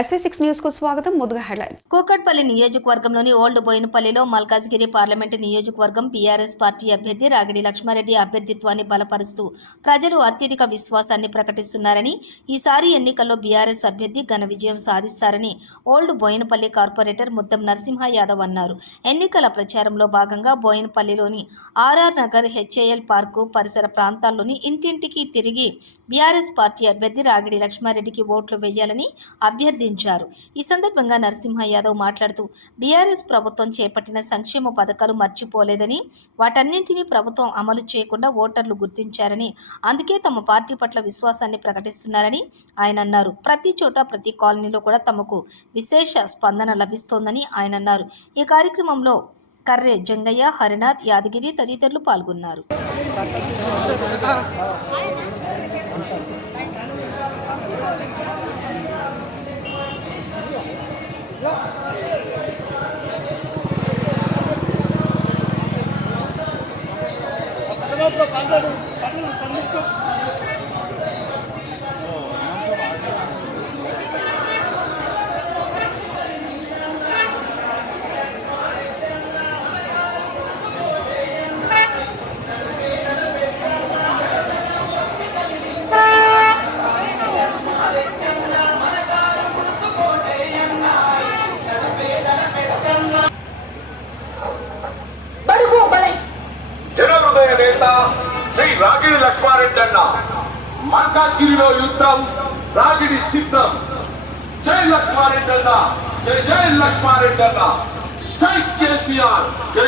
SV6 news కు స్వాగతం. ముందుగా హెడ్లైన్స్. కూకట్పల్లి నియోజకవర్గంలోని ఓల్డ్ బోయినపల్లిలో మల్కాజ్గిరి పార్లమెంటు నియోజకవర్గం బీఆర్ఎస్ పార్టీ అభ్యర్థి రాగిడి లక్ష్మారెడ్డి అభ్యర్థిత్వాన్ని బలపరుస్తూ ప్రజలు అత్యధిక విశ్వాసాన్ని ప్రకటిస్తున్నారని, ఈసారి ఎన్నికల్లో బీఆర్ఎస్ అభ్యర్థి ఘన విజయం సాధిస్తారని ఓల్డ్ బోయినపల్లి కార్పొరేటర్ ముద్దం నరసింహ యాదవ్ అన్నారు. ఎన్నికల ప్రచారంలో భాగంగా బోయినపల్లిలోని ఆర్ఆర్ నగర్, హెచ్ఏఎల్ పార్కు పరిసర ప్రాంతాల్లోని ఇంటింటికి తిరిగి బీఆర్ఎస్ పార్టీ అభ్యర్థి రాగిడి లక్ష్మారెడ్డికి ఓట్లు వేయాలని అభ్యర్థించారు. ఈ సందర్భంగా నరసింహ యాదవ్ మాట్లాడుతూ బీఆర్ఎస్ ప్రభుత్వం చేపట్టిన సంక్షేమ పథకాలు మర్చిపోలేదని, వాటన్నింటినీ ప్రభుత్వం అమలు చేయకుండా ఓటర్లు గుర్తించారని, అందుకే తమ పార్టీ పట్ల విశ్వాసాన్ని ప్రకటిస్తున్నారని ఆయన అన్నారు. ప్రతి చోట, ప్రతి కాలనీలో కూడా తమకు విశేష స్పందన లభిస్తోందని ఆయన అన్నారు. ఈ కార్యక్రమంలో కర్రే జంగయ్య, హరినాథ్, యాదగిరి తదితరులు పాల్గొన్నారు. శ్రీ రాగిడి లక్ష్మారెడ్డి అన్న మల్కాజ్గిరిలో యుద్ధం, రాగిడి సిద్ధం. జై లక్ష్మారెడ్డి అన్న, జై జై లక్ష్మారెడ్డి అన్న, జై కేసీఆర్, జై